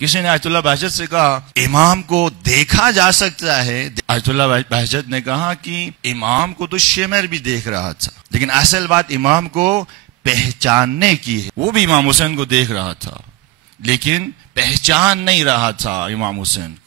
کسی نے آیت اللہ بہجت سے کہا امام کو دیکھا جا سکتا ہے؟ آیت اللہ بہجت نے کہا کہ امام کو تو شمر بھی دیکھ رہا تھا، لیکن اصل بات امام کو پہچاننے کی ہے۔ وہ بھی امام حسین کو دیکھ رہا تھا لیکن پہچان نہیں رہا تھا امام حسین کو۔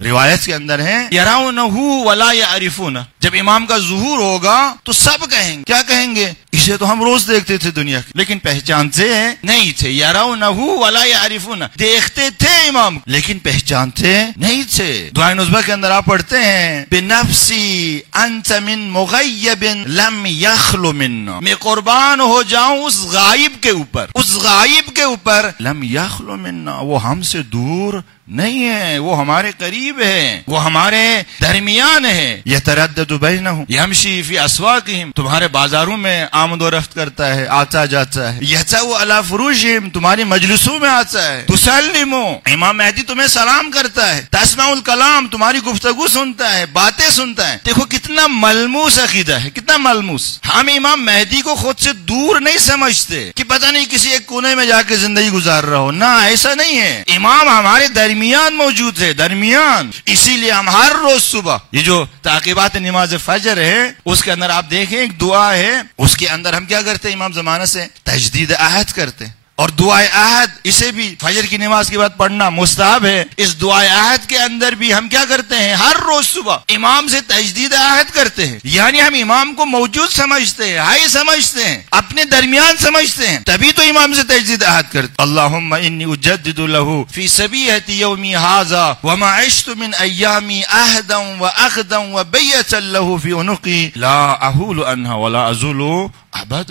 روایت کے اندر ہے یرونہ ولا یعرفونہ، جب امام کا ظہور ہوگا تو سب کہیں گے، کیا کہیں گے؟ اسے تو ہم روز دیکھتے تھے دنیا کی، لیکن پہچانتے نہیں تھے۔ یرونہ ولا یعرفونہ، دیکھتے تھے امام لیکن پہچانتے نہیں تھے۔ دعائے نصبہ کے اندر آپ پڑھتے ہیں بنفسی انت من مغیب لم یخلو منا، میں قربان ہو جاؤں اس غائب کے اوپر، اس غائب کے اوپر لم یخلو منا، وہ ہم سے دور نہیں ہے، وہ ہمارے قریب ہے، وہ ہمارے درمیان ہے۔ یتردد بینہم یمشی فی اسواقہم، تمہارے بازاروں میں آمد و رفت کرتا ہے، آتا جاتا ہے۔ یتو علی فروشہم، تمہاری مجلسوں میں آتا ہے۔ تسلمو، امام مہدی تمہیں سلام کرتا ہے۔ تسمع الکلام، تمہاری گفتگو سنتا ہے، باتیں سنتا ہے۔ دیکھو کتنا ملموس عقیدہ ہے، کتنا ملموس۔ ہم امام مہدی کو خود سے دور نہیں سمجھتے کہ پتہ نہیں کسی ایک کونے میں جا کے زندگی گزار رہا ہو، نہ ایسا نہیں ہے۔ امام ہمارے درمیان موجود ہے، درمیان۔ اسی لیے ہم ہر روز صبح یہ جو تعقیبات نماز فجر ہے اس کے اندر آپ دیکھیں ایک دعا ہے، اس کے اندر ہم کیا کرتے ہیں؟ امام زمانہ سے تجدید عہد کرتے ہیں، اور دعائے عہد اسے بھی فجر کی نماز کے بعد پڑھنا مستحب ہے۔ اس دعائے عہد کے اندر بھی ہم کیا کرتے ہیں؟ ہر روز صبح امام سے تجدید عہد کرتے ہیں، یعنی ہم امام کو موجود سمجھتے ہیں، ہائی سمجھتے ہیں، اپنے درمیان سمجھتے ہیں، تبھی تو امام سے تجدید عہد کرتے ہیں۔ اللہم انی اجدد لہ فی صبیحۃ یومی ھذا وما عشت من ایامی عہدا وعقدا وبیۃ لہ فی عنقی لا احول عنہا ولا ازول ابدا۔